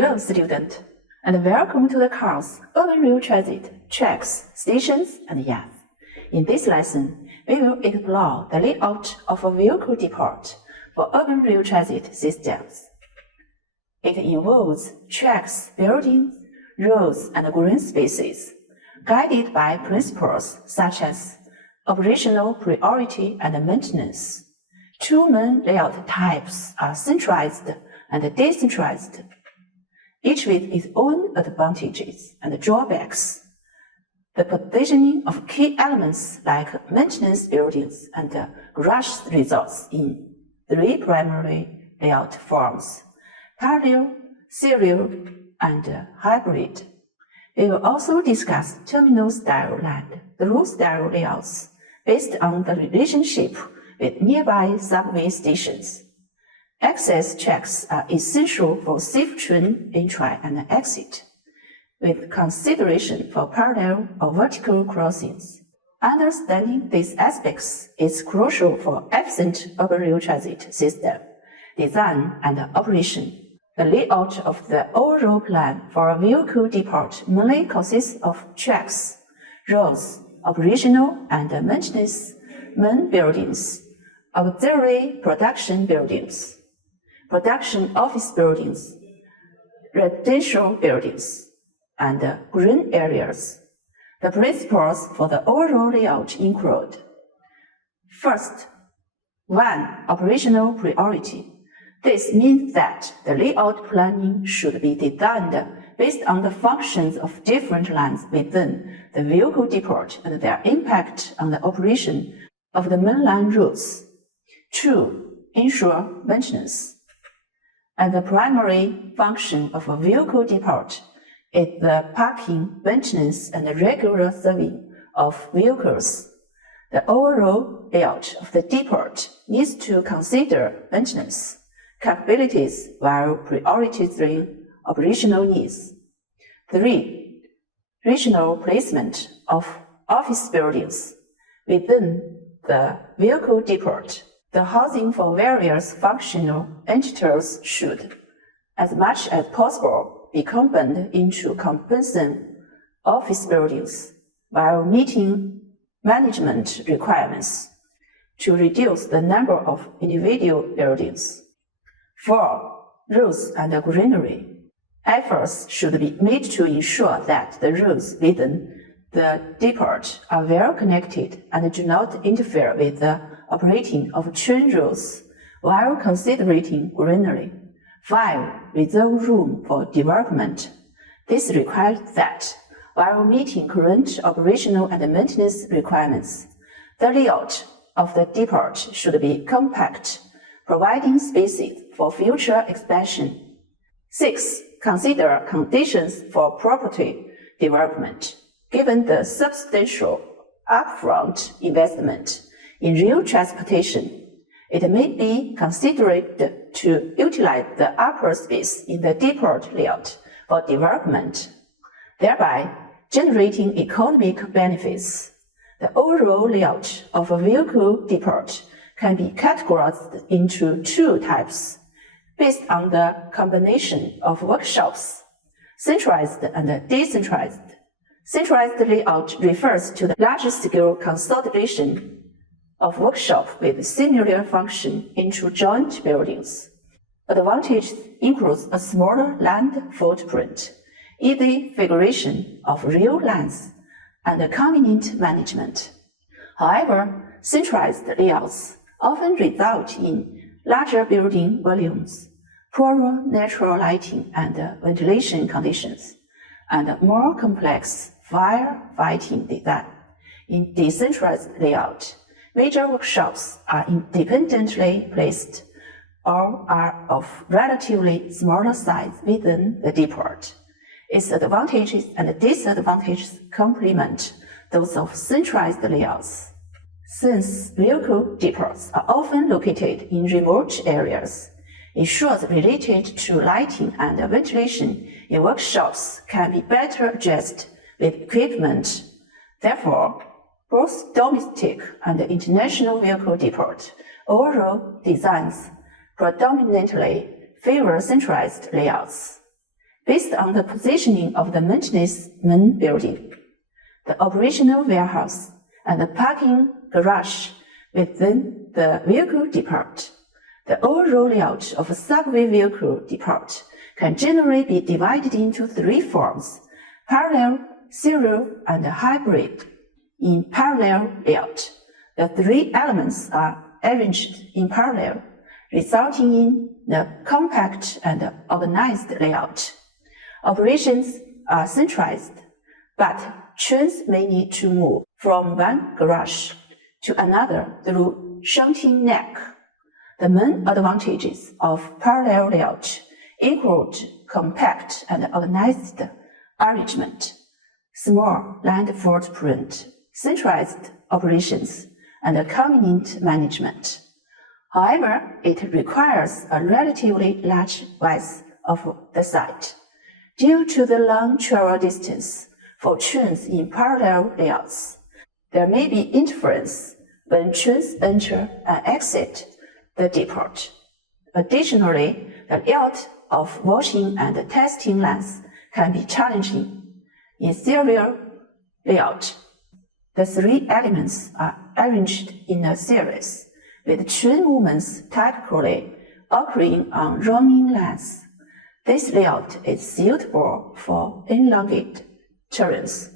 Hello, student, and welcome to the course Urban Rail Transit, Tracks, Stations, and Yachts. In this lesson, we will explore the layout of a vehicle depot for urban rail transit systems. It involves tracks, buildings, roads, and green spaces, guided by principles such as operational priority and maintenance. Two main layout types are centralized and decentralized, each with its own advantages and drawbacks. The positioning of key elements like maintenance buildings and garage results in three primary layout forms: parallel, serial, and hybrid. We will also discuss terminal-style and through-style layouts based on the relationship with nearby subway stations. Access tracks are essential for safe train entry and exit, with consideration for parallel or vertical crossings. Understanding these aspects is crucial for efficient urban rail transit system design and operation. The layout of the overall plan for a vehicle depot mainly consists of tracks, roads, operational and maintenance main buildings, auxiliary production buildings, production office buildings, residential buildings, and green areas. The principles for the overall layout include: first, 1. Operational priority. This means that the layout planning should be designed based on the functions of different lines within the vehicle depot and their impact on the operation of the mainline routes. 2. Ensure maintenance. And the primary function of a vehicle depot is the parking, maintenance, and regular serving of vehicles. The overall layout of the depot needs to consider maintenance capabilities while prioritizing operational needs. 3. Regional placement of office buildings within the vehicle depot. The housing for various functional entities should, as much as possible, be combined into comprehensive office buildings while meeting management requirements to reduce the number of individual buildings. 4. Roads and greenery. Efforts should be made to ensure that the roads within the depot are well connected and do not interfere with the operating of train routes while considering greenery. 5. Reserve room for development. This requires that, while meeting current operational and maintenance requirements, the layout of the depot should be compact, providing spaces for future expansion. 6. Consider conditions for property development. Given the substantial upfront investment in rail transportation, it may be considered to utilize the upper space in the depot layout for development, thereby generating economic benefits. The overall layout of a vehicle depot can be categorized into two types, based on the combination of workshops, centralized and decentralized. Centralized layout refers to the large-scale consolidation of workshops with similar function into joint buildings. Advantages include a smaller land footprint, easy configuration of rail lines, and convenient management. However, centralized layouts often result in larger building volumes, poorer natural lighting and ventilation conditions, and more complex firefighting design. In decentralized layout, major workshops are independently placed or are of relatively smaller size within the depot. Its advantages and disadvantages complement those of centralized layouts. Since vehicle depots are often located in remote areas, issues related to lighting and ventilation in workshops can be better addressed with equipment. Therefore, both domestic and international vehicle depot overall designs predominantly favor centralized layouts. based on the positioning of the maintenance main building, the operational warehouse, and the parking garage within the vehicle depot. The overall layout of a subway vehicle depot can generally be divided into three forms: parallel, serial, and hybrid. In parallel layout, the three elements are arranged in parallel, resulting in the compact and organized layout. Operations are centralized, but trains may need to move from one garage to another through shunting neck. The main advantages of parallel layout include compact and organized arrangement, small land footprint, centralized operations, and convenient management. However, it requires a relatively large width of the site. Due to the long travel distance for trains in parallel layouts, there may be interference when trains enter and exit the depot. Additionally, the layout of washing and testing lines can be challenging. In serial layout, the three elements are arranged in a series, with train movements typically occurring on running lines. This layout is suitable for elongated terrains.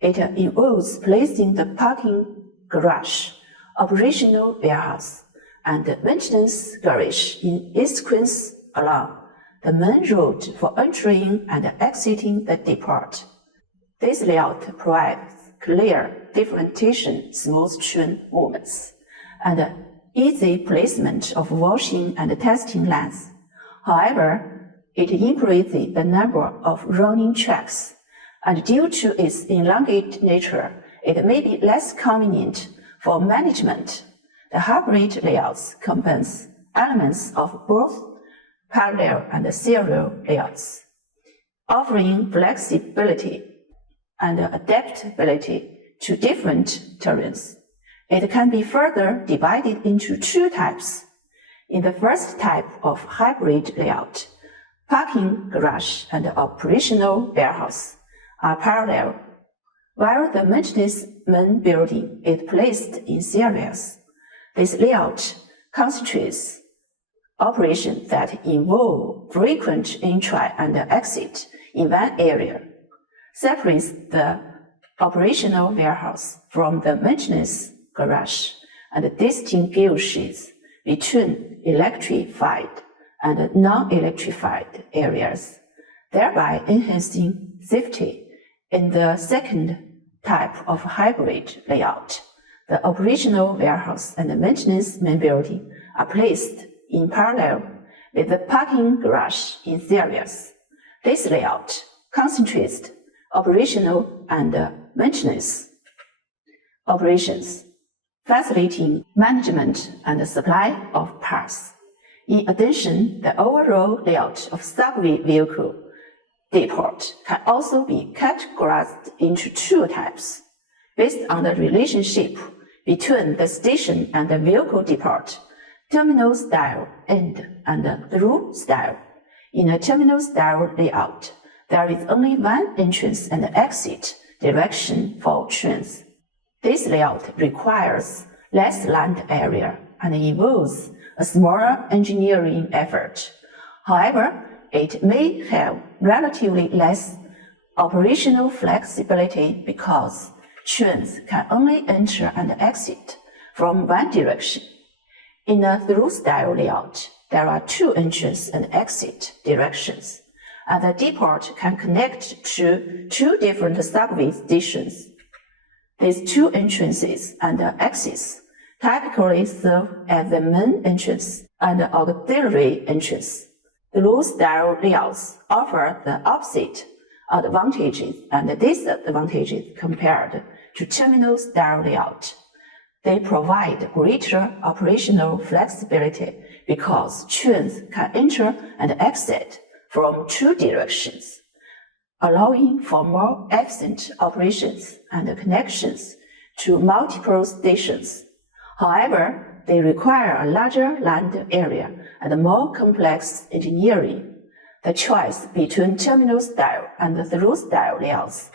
It involves placing the parking garage, operational warehouse, and maintenance garage in sequence along the main road for entering and exiting the depot. This layout provides clear differentiation, smooth train movements, and easy placement of washing and testing lines. However, it increases the number of running tracks, and due to its elongated nature, it may be less convenient for management. The hybrid layouts combines elements of both parallel and serial layouts, offering flexibility and adaptability to different terrains. It can be further divided into two types. In the first type of hybrid layout, parking garage and operational warehouse are parallel, while the maintenance main building is placed in series. This layout concentrates operations that involve frequent entry and exit in one area, separates the operational warehouse from the maintenance garage, and distinguishes between electrified and non-electrified areas, thereby enhancing safety. In the second type of hybrid layout, the operational warehouse and the maintenance main building are placed in parallel with the parking garage in series. This layout concentrates operational and maintenance operations, facilitating management and supply of parts. In addition, the overall layout of subway vehicle depot can also be categorized into two types, based on the relationship between the station and the vehicle depot: terminal style and through style. In a terminal style layout, there is only one entrance and exit direction for trains. This layout requires less land area and involves a smaller engineering effort. However, it may have relatively less operational flexibility because trains can only enter and exit from one direction. In a through-style layout, there are two entrance and exit directions, and the depot can connect to two different subway stations. These two entrances and exits typically serve as the main entrance and auxiliary entrance. Through-style layouts offer the opposite advantages and disadvantages compared to terminal-style layout. They provide greater operational flexibility because trains can enter and exit from two directions, allowing for more efficient operations and connections to multiple stations. However, they require a larger land area and more complex engineering. The choice between terminal style and through style layouts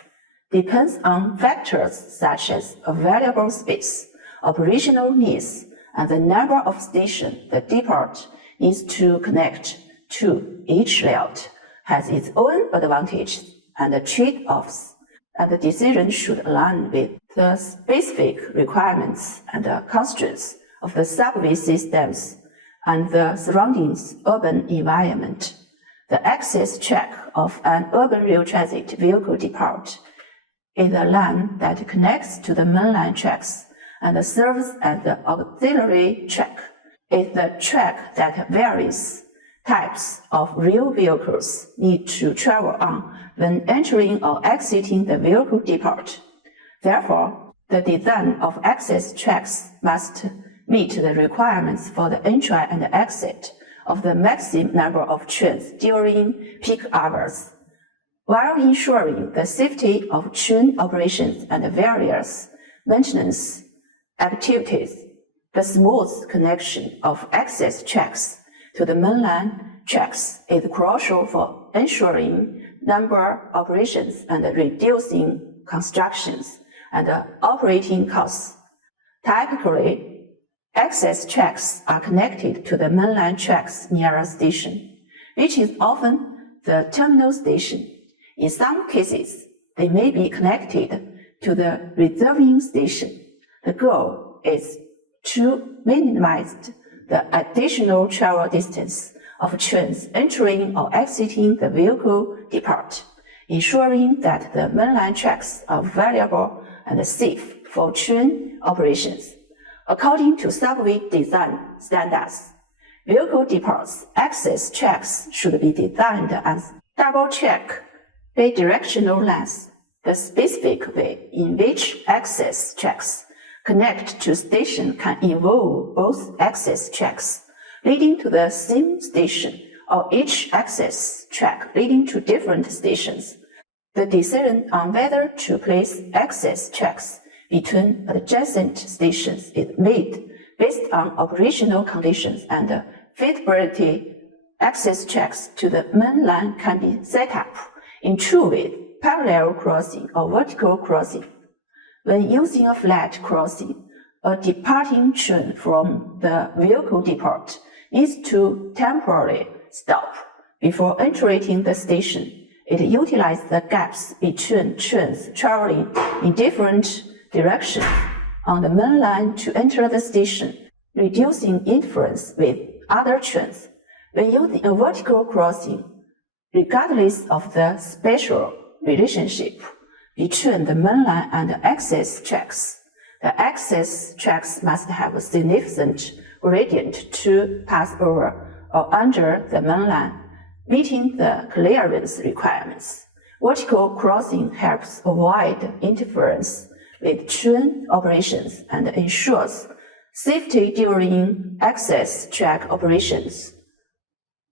depends on factors such as available space, operational needs, and the number of stations the depot needs to connect to. Each layout has its own advantages and trade-offs, and the decision should align with the specific requirements and constraints of the subway systems and the surrounding urban environment. The access track of an urban rail transit vehicle depot is a line that connects to the mainline tracks and serves as the auxiliary track. It's the track that various types of rail vehicles need to travel on when entering or exiting the vehicle depot. Therefore, the design of access tracks must meet the requirements for the entry and exit of the maximum number of trains during peak hours, while ensuring the safety of train operations and various maintenance activities. The smooth connection of access tracks to the mainline tracks is crucial for ensuring number operations and reducing constructions and operating costs. Typically, access tracks are connected to the mainline tracks near a station, which is often the terminal station. In some cases, they may be connected to the reserving station. The goal is to minimize the additional travel distance of trains entering or exiting the vehicle depot, ensuring that the mainline tracks are valuable and safe for train operations. According to subway design standards, vehicle depots' access tracks should be designed as double-track bidirectional lines. The specific way in which access tracks connect to station can involve both access tracks leading to the same station or each access track leading to different stations. The decision on whether to place access tracks between adjacent stations is made based on operational conditions and feasibility. Access tracks to the main line can be set up in two ways: parallel crossing or vertical crossing. When using a flat crossing, a departing train from the vehicle depot needs to temporarily stop before entering the station. It utilizes the gaps between trains traveling in different directions on the main line to enter the station, reducing interference with other trains. When using a vertical crossing, regardless of the spatial relationship between the main line and the access tracks, the access tracks must have a significant gradient to pass over or under the main line, meeting the clearance requirements. Vertical crossing helps avoid interference with train operations and ensures safety during access track operations,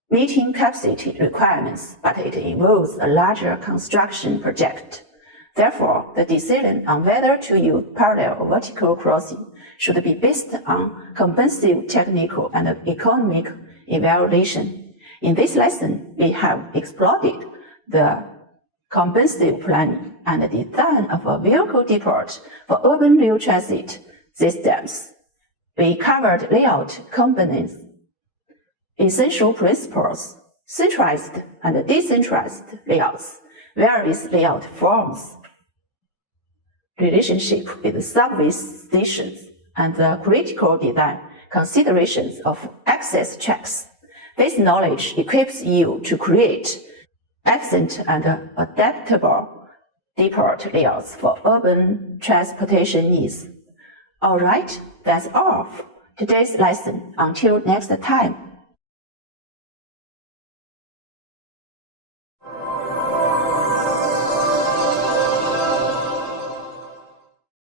meeting capacity requirements, but it involves a larger construction project. Therefore, the decision on whether to use parallel or vertical crossing should be based on comprehensive technical and economic evaluation. In this lesson, we have explored the comprehensive planning and design of a vehicle depot for urban rail transit systems. We covered layout components, essential principles, centralized and decentralized layouts, various layout forms, relationship with subway stations, and the critical design considerations of access tracks. This knowledge equips you to create efficient and adaptable depot layouts for urban transportation needs. All right, that's all for today's lesson. Until next time.